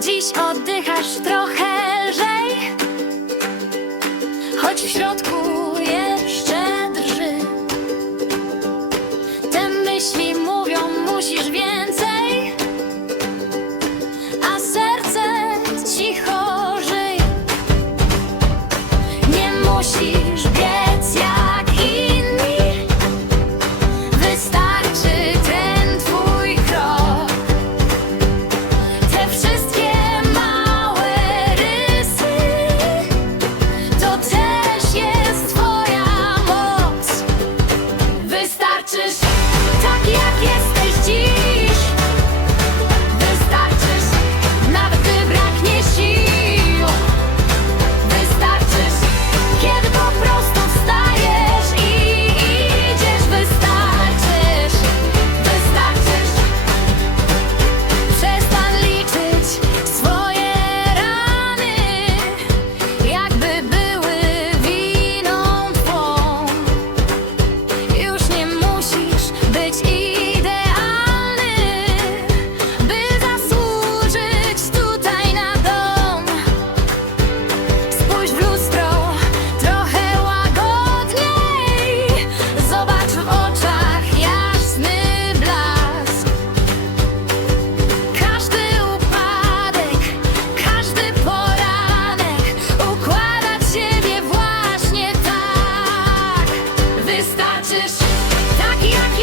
Dziś oddych Takiaki